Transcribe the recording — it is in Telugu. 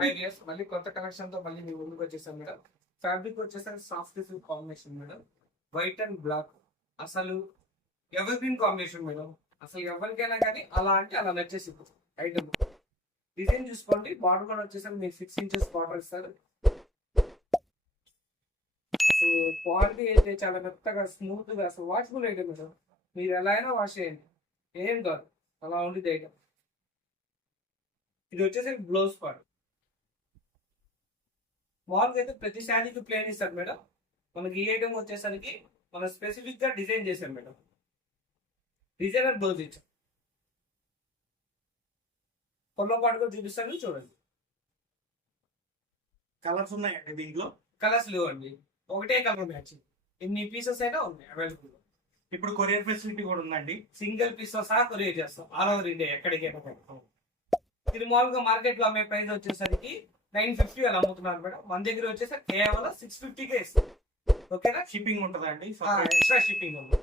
5 years మళ్ళీ కొత్త కలెక్షన్ తో మళ్ళీ మీ ముందుకు వచ్చేసాం మేడం. ఫ్యాబ్రిక్ వచ్చేసరికి soft silk combination madam, white and black. అసలు ఎవర్ గ్రీన్ కాంబినేషన్ మేడం. అసలు ఎవరికైనా కానీ అలా అంటే అలా నచ్చేసి ఐటమ్. డిజైన్ చూసుకోండి. బార్డర్ కూడా వచ్చేసరికి మీరు 6 inches బార్డర్ ఇస్తారు. అసలు క్వాలిటీ అయితే చాలా మెత్తగా స్మూత్ గా అసలు వాషబుల్ ఐటమ్ మేడం. మీరు ఎలా అయినా వాష్ చేయండి, ఏం కాదు, అలా ఉండేది ఐటమ్. ఇది వచ్చేసరికి బ్లౌజ్ పార్ట్. మామూలుగా అయితే ప్రతి శారీకి ప్లేన్ ఇస్తారు మేడం. మనకి ఈ ఐటమ్ వచ్చేసరికి మనం స్పెసిఫిక్ గా డిజైన్ చేసాం మేడం. డిజైనర్ బ్లౌజ్ ఇచ్చాం. పొల్ల పాటు కూడా చూపిస్తాను, చూడండి. కలర్స్ ఉన్నాయండి దీంట్లో? కలర్స్ లేవండి, ఒకటే కలర్ మ్యాచ్. ఎన్ని పీసెస్ అయినా ఉన్నాయి అవైలబుల్. ఇప్పుడు కొరియర్ ఫెసిలిటీ కూడా ఉందండి. సింగిల్ పీస్ తో సహా కొరియర్ చేస్తాం ఆల్ ఓవర్ ఇండియా, ఎక్కడికైనా. ఇది మామూలుగా మార్కెట్ లో అమ్మే ప్రైస్ వచ్చేసరికి 950 అలా అమ్ముతున్నారు మేడం. మన దగ్గర వచ్చేసరికి కేవలం 650కే ఇస్తాం. ఓకేనా? షిప్పింగ్ ఉంటుందా అండి? ఎక్స్ట్రా షిప్పింగ్ ఉంది.